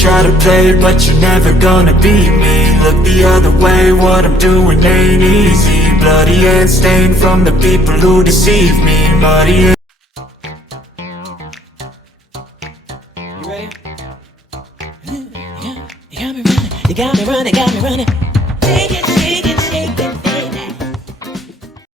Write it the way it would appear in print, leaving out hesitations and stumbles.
Try to play, but you're never gonna beat me. Look the other way, what I'm doing ain't easy. Bloody hands stained from the people who deceive me. Muddy hands. You ready? You got me running, got me running. Take it.